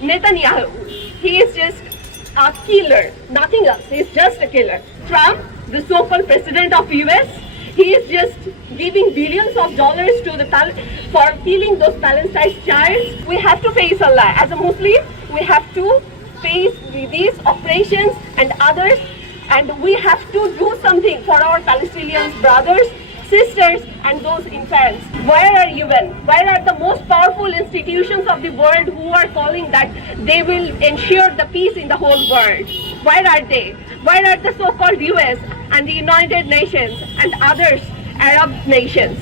Netanyahu, he is just a killer, nothing else. He is just a killer. Trump, the so-called president of US, he is just giving billions of dollars to the for killing those Palestine childs. We have to face Allah. As a Muslim, we have to face these operations and others, and we have to do something for our Palestinian brothers, sisters, and those infants. Where are UN? Where are the most powerful institutions of the world who are calling that they will ensure the peace in the whole world? Where are they? Where are the so-called US and the United Nations and others, Arab nations?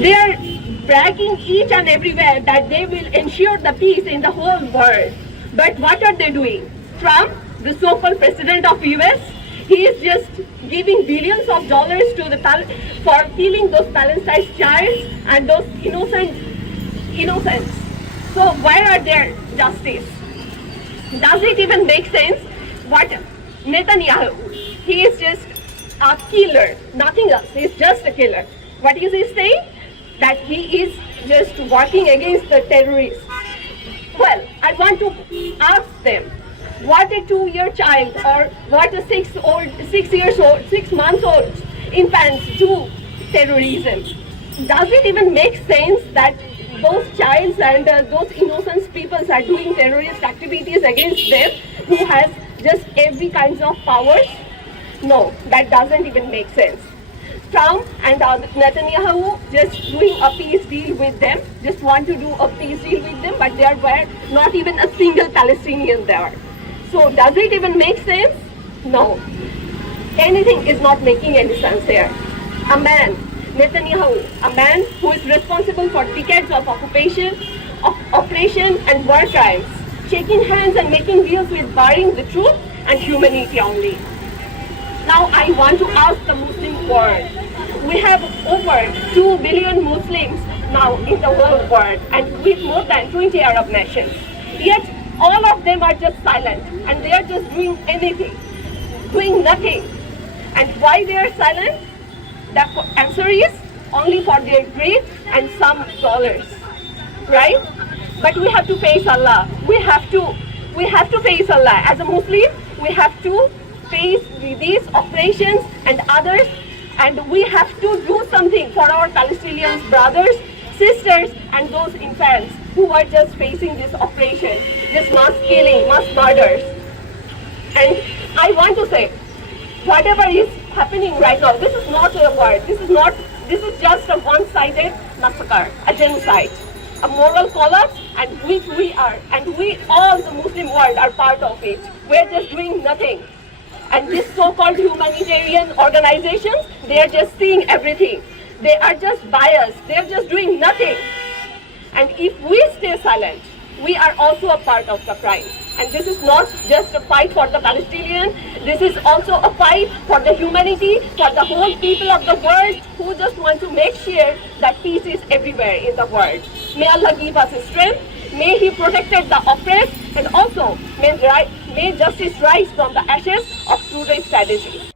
They are bragging each and everywhere that they will ensure the peace in the whole world. But what are they doing? Trump, the so-called president of US, he is just giving billions of dollars to the for killing those Palestine childs and those innocents. So where are their justice? Does it even make sense? What Netanyahu, he is just a killer, nothing else. He is just a killer. What is he saying? That he is just working against the terrorists. Well, I want to ask them, what a 2-year child or what a 6 months old infants do terrorism? Does it even make sense that those childs and those innocent people are doing terrorist activities against them who has just every kinds of powers? No, that doesn't even make sense. Trump and Netanyahu just doing a peace deal with them, just want to do a peace deal with them, but there were not even a single Palestinian there. So does it even make sense? No. Anything is not making any sense here. A man, Netanyahu, a man who is responsible for decades of operation and war crimes, shaking hands and making deals with burying the truth and humanity only. Now I want to ask the Muslim world. We have over 2 billion Muslims now in the whole world and with more than 20 Arab nations. Yet all of them are just silent and they are just doing nothing. And why they are silent? The answer is only for their greed and some dollars, right? But we have to face Allah. We have to face Allah. As a Muslim, we have to face these operations and others, and we have to do something for our Palestinian brothers, sisters, and those infants who are just facing this operation, this mass killing, mass murders. And I want to say, whatever is happening right now, this is not a word. This is just a one-sided massacre, a genocide, a moral collapse, and which we are, and we all the Muslim world are part of it. We're just doing nothing. And these so-called humanitarian organizations, they are just seeing everything. They are just biased. They are just doing nothing. And if we stay silent, we are also a part of the crime. And this is not just a fight for the Palestinian. This is also a fight for the humanity, for the whole people of the world who just want to make sure that peace is everywhere in the world. May Allah give us strength. May He protect the oppressed, and also may justice rise from the ashes of today's tragedy.